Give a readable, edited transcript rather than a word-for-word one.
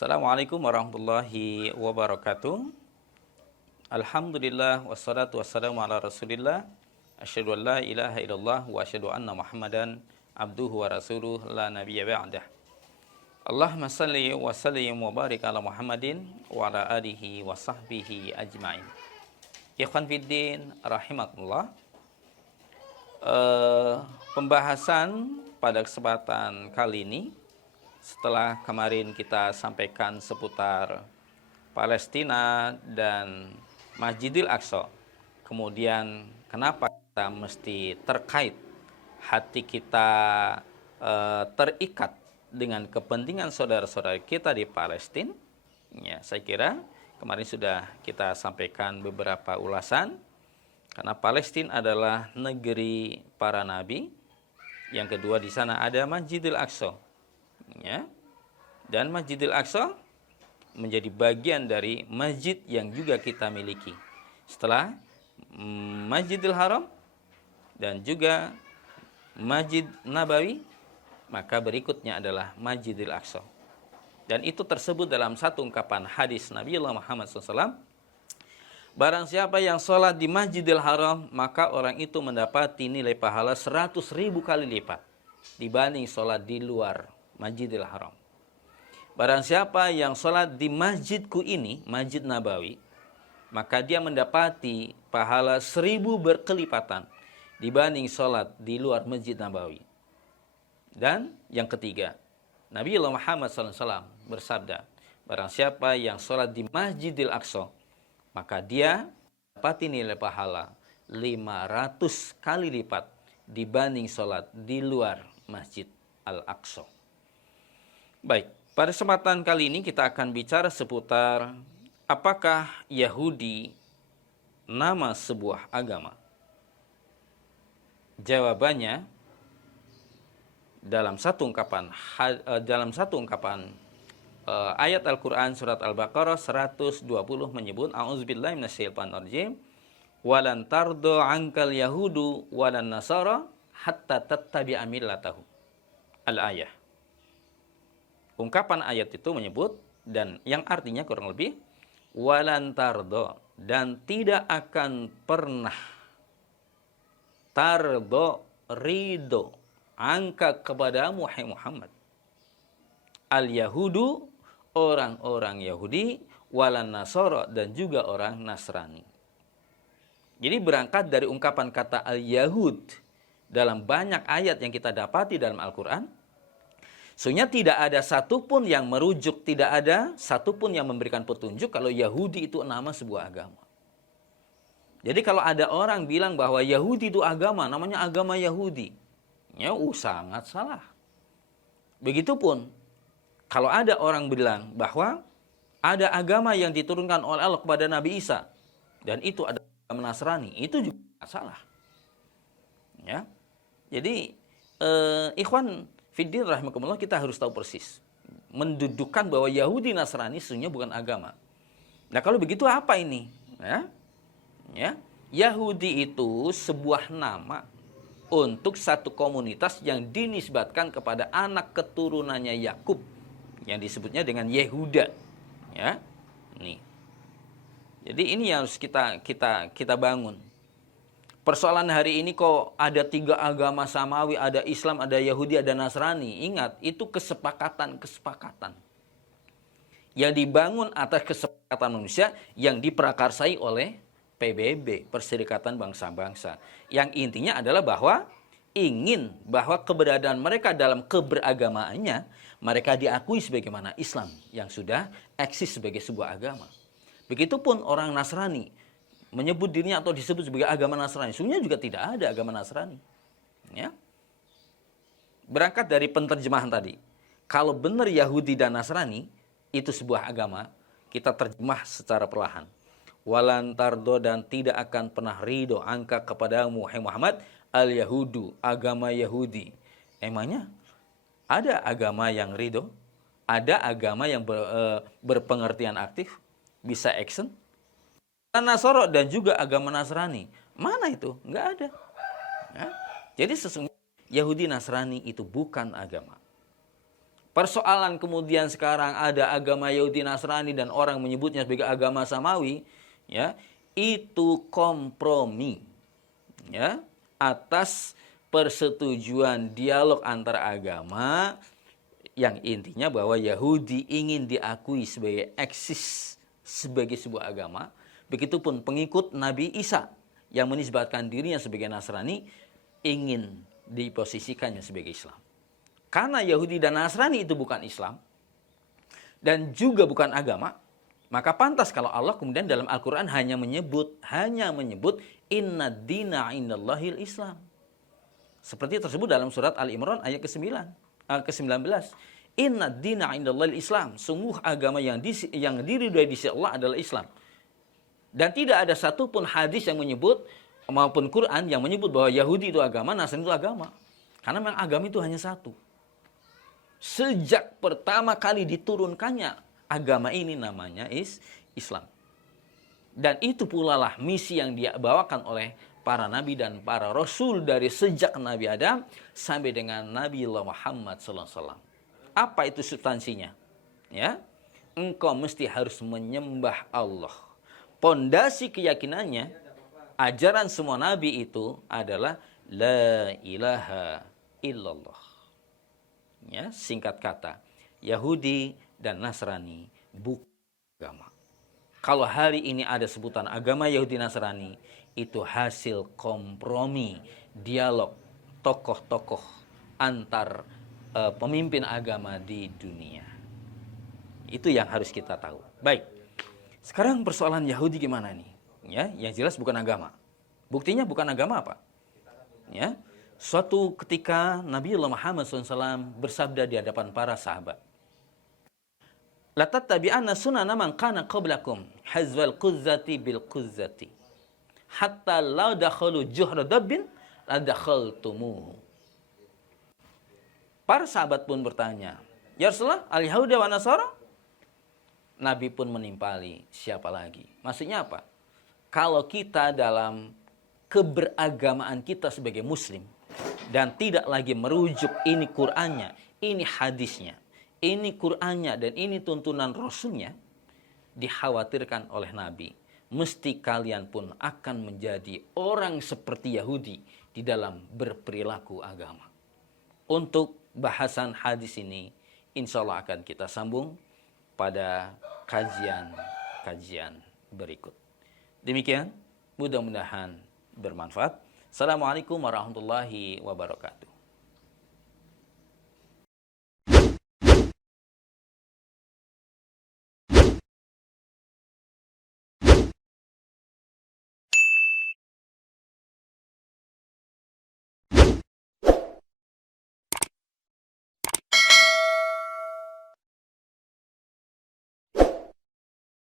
Assalamualaikum warahmatullahi wabarakatuh. Alhamdulillah wassalatu wassalamu ala Rasulillah. Asyhadu an la ilaha illallah wa asyhadu anna Muhammadan abduhu wa rasuluh la nabiyya ba'dah. Allahumma salli wa sallim wa barik ala Muhammadin wa ala alihi wa sahbihi ajmain. Ikhwan fiddin rahimakumullah. Pembahasan pada kesempatan kali ini, setelah kemarin kita sampaikan seputar Palestina dan Masjidil Aqsa, kemudian kenapa kita mesti terkait, hati kita terikat dengan kepentingan saudara-saudara kita di Palestina. Ya, saya kira kemarin sudah kita sampaikan beberapa ulasan, karena Palestina adalah negeri para nabi. Yang kedua, di sana ada Masjidil Aqsa. Ya. Dan Masjidil Aqsa menjadi bagian dari masjid yang juga kita miliki. Setelah Masjidil Haram dan juga Masjid Nabawi, maka berikutnya adalah Masjidil Aqsa. Dan itu tersebut dalam satu ungkapan hadis Nabi Muhammad SAW. Barang siapa yang sholat di Masjidil Haram, maka orang itu mendapati nilai pahala 100.000 kali lipat dibanding sholat di luar Masjidil Haram. Barang siapa yang sholat di masjidku ini, Masjid Nabawi, maka dia mendapati pahala 1.000 berkelipatan dibanding sholat di luar Masjid Nabawi. Dan yang ketiga, Nabi Muhammad SAW bersabda, barang siapa yang sholat di Masjidil Aqsa, maka dia dapati nilai pahala 500 kali lipat dibanding sholat di luar Masjid Al-Aqsa. Baik, pada kesempatan kali ini kita akan bicara seputar apakah Yahudi nama sebuah agama. Jawabannya dalam satu ungkapan ayat Al-Quran surat Al-Baqarah 120 menyebut, a'udzubillahi minasyaitonir rajim, walan tardo ankal yahudu walan nasara hatta tattabi'a millatahum. Al-ayah. Ungkapan ayat itu menyebut, dan yang artinya kurang lebih, walan tardo, dan tidak akan pernah tardo, ridho, angka kepadamu hai Muhammad, al-yahudu, orang-orang Yahudi, walan nasara, dan juga orang Nasrani. Jadi berangkat dari ungkapan kata al-yahud dalam banyak ayat yang kita dapati dalam Al-Quran, sebenarnya tidak ada satupun yang merujuk, tidak ada satupun yang memberikan petunjuk kalau Yahudi itu nama sebuah agama. Jadi kalau ada orang bilang bahwa Yahudi itu agama, namanya agama Yahudi, ya sangat salah. Begitupun kalau ada orang bilang bahwa ada agama yang diturunkan oleh Allah kepada Nabi Isa, dan itu adalah agama Nasrani, itu juga salah. Ya. Jadi ikhwan fiddin rahimakumullah, kita harus tahu persis, mendudukkan bahwa Yahudi Nasrani sesungguhnya bukan agama. Nah kalau begitu apa ini? Ya. Yahudi itu sebuah nama untuk satu komunitas yang dinisbatkan kepada anak keturunannya Yakub, yang disebutnya dengan Yehuda. Ya. Nih. Jadi ini yang harus kita bangun. Persoalan hari ini kok ada 3 agama samawi, ada Islam, ada Yahudi, ada Nasrani. Ingat, itu kesepakatan. Yang dibangun atas kesepakatan manusia yang diprakarsai oleh PBB, Perserikatan Bangsa-Bangsa. Yang intinya adalah bahwa ingin bahwa keberadaan mereka dalam keberagamaannya, mereka diakui sebagaimana Islam yang sudah eksis sebagai sebuah agama. Begitupun orang Nasrani menyebut dirinya atau disebut sebagai agama Nasrani, sebenarnya juga tidak ada agama Nasrani. Ya. Berangkat dari penterjemahan tadi, kalau benar Yahudi dan Nasrani itu sebuah agama, kita terjemah secara perlahan. Walan tardo, dan tidak akan pernah ridho angka kepadamu hai Muhammad, al-yahudu, agama Yahudi. Emangnya ada agama yang ridho? Ada agama yang berpengertian aktif? Bisa action? Nasoro dan juga agama Nasrani. Mana itu? Enggak ada. Ya. Jadi sesungguhnya Yahudi Nasrani itu bukan agama. Persoalan kemudian sekarang ada agama Yahudi Nasrani dan orang menyebutnya sebagai agama Samawi, ya, itu kompromi, ya, atas persetujuan dialog antar agama yang intinya bahwa Yahudi ingin diakui sebagai eksis sebagai sebuah agama, begitupun pengikut Nabi Isa yang menisbatkan dirinya sebagai Nasrani ingin diposisikannya sebagai Islam. Karena Yahudi dan Nasrani itu bukan Islam dan juga bukan agama, maka pantas kalau Allah kemudian dalam Al-Quran hanya menyebut inna dina indallahil Islam. Seperti tersebut dalam surat Al-Imran ayat ke-19. Inna dina indallahil Islam. Sungguh agama yang diridhoi di sisi Allah adalah Islam. Dan tidak ada satupun hadis yang menyebut maupun Quran yang menyebut bahwa Yahudi itu agama, Nasrani itu agama. Karena memang agama itu hanya satu. Sejak pertama kali diturunkannya agama ini namanya Islam. Dan itu pula lah misi yang dibawakan oleh para nabi dan para rasul dari sejak Nabi Adam sampai dengan Nabi Muhammad SAW. Apa itu substansinya? Ya, engkau mesti harus menyembah Allah. Pondasi keyakinannya, ajaran semua nabi itu adalah la ilaha illallah. Ya, singkat kata, Yahudi dan Nasrani bukan agama. Kalau hari ini ada sebutan agama Yahudi Nasrani, itu hasil kompromi, dialog tokoh-tokoh antar pemimpin agama di dunia. Itu yang harus kita tahu. Baik, sekarang persoalan Yahudi gimana nih? Ya, yang jelas bukan agama. Buktinya bukan agama apa? Ya, suatu ketika Nabi Muhammad SAW bersabda di hadapan para sahabat, la tattabi'anna sunana man kana qablakum hazwal quzzati bil quzzati hatta law dakhalu juhra dabbin la dakhaltumuhu. Para sahabat pun bertanya, ya Rasulullah, al-Yahuda wa Nasara? Nabi pun menimpali, siapa lagi? Maksudnya apa? Kalau kita dalam keberagamaan kita sebagai muslim dan tidak lagi merujuk ini Qur'annya, ini hadisnya, ini Qur'annya dan ini tuntunan Rasulnya, dikhawatirkan oleh Nabi, mesti kalian pun akan menjadi orang seperti Yahudi di dalam berperilaku agama. Untuk bahasan hadis ini, insya Allah akan kita sambung pada kajian berikut. Demikian, mudah-mudahan bermanfaat. Assalamualaikum warahmatullahi wabarakatuh.